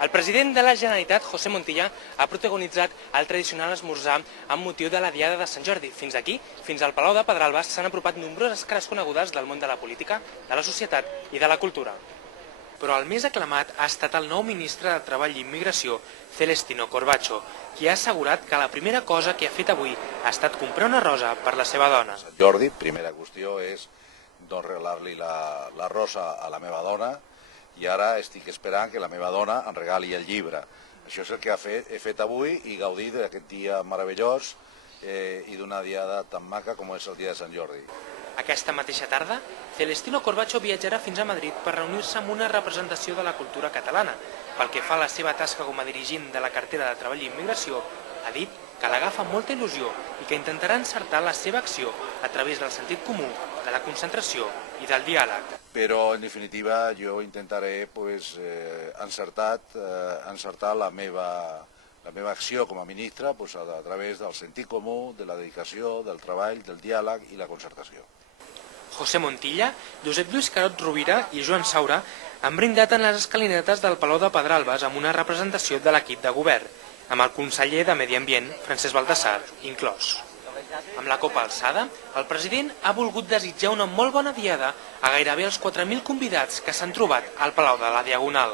El president de la Generalitat, José Montilla, ha protagonitzat el tradicional esmorzar amb motiu de la Diada de Sant Jordi. Fins aquí, fins al Palau de Pedralbes, s'han apropat nombroses cares conegudes del món de la política, de la societat i de la cultura. Però el més aclamat ha estat el nou ministre de Treball i Immigració, Celestino Corbacho, qui ha assegurat que la primera cosa que ha fet avui ha estat comprar una rosa per la seva dona. Sant Jordi, primera qüestió és regalar-li la rosa a la meva dona, i ara estic esperant que la meva dona em regali el llibre. Això és el que he fet avui i gaudir d'aquest dia meravellós i d'una diada tan maca com és el dia de Sant Jordi. Aquesta mateixa tarda, Celestino Corbacho viatjarà fins a Madrid per reunir-se amb una representació de la cultura catalana. Pel que fa a la seva tasca com a dirigent de la cartera de Treball i Immigració, ha dit que l'agafa molta il·lusió i que intentarà encertar la seva acció a través del sentit comú, de la concentració i del diàleg. Però, en definitiva, jo intentaré encertar la meva acció com a ministre a través del sentit comú, de la dedicació, del treball, del diàleg i la concertació. José Montilla, Josep Lluís Carod Rovira i Joan Saura han brindat en les escalinetes del Palau de Pedralbes amb una representació de l'equip de govern, amb el conseller de Medi Ambient, Francesc Baltasar, inclòs. Amb la copa alçada, el president ha volgut desitjar una molt bona diada a gairebé els 4.000 convidats que s'han trobat al Palau de la Diagonal.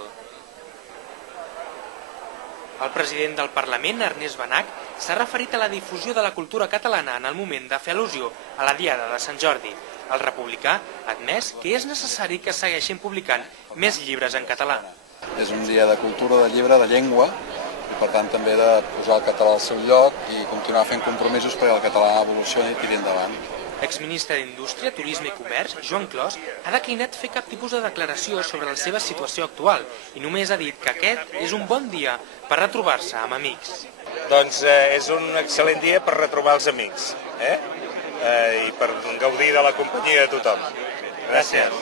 El president del Parlament, Ernest Benach, s'ha referit a la difusió de la cultura catalana en el moment de fer al·lusió a la Diada de Sant Jordi. El republicà ha admès que és necessari que segueixin publicant més llibres en català. És un dia de cultura, de llibre, de llengua, i per tant també de posar el català al seu lloc i continuar fent compromisos perquè el català evolucioni i tiri endavant. L'exministre d'Indústria, Turisme i Comerç, Joan Clos, ha declinat fer cap tipus de declaració sobre la seva situació actual i només ha dit que aquest és un bon dia per retrobar-se amb amics. Doncs és un excel·lent dia per retrobar els amics i per gaudir de la companyia de tothom. Gràcies.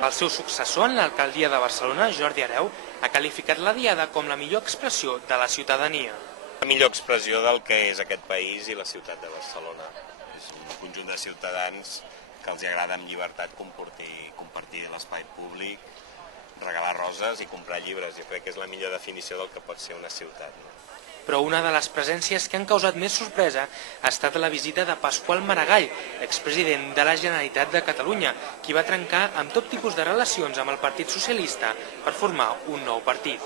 El seu successor en l'alcaldia de Barcelona, Jordi Hereu, ha qualificat la Diada com la millor expressió de la ciutadania. La millor expressió del que és aquest país i la ciutat de Barcelona. És un conjunt de ciutadans que els agrada amb llibertat compartir l'espai públic, regalar roses i comprar llibres. Jo crec que és la millor definició del que pot ser una ciutat. Però una de les presències que han causat més sorpresa ha estat la visita de Pasqual Maragall, expresident de la Generalitat de Catalunya, qui va trencar amb tot tipus de relacions amb el Partit Socialista per formar un nou partit.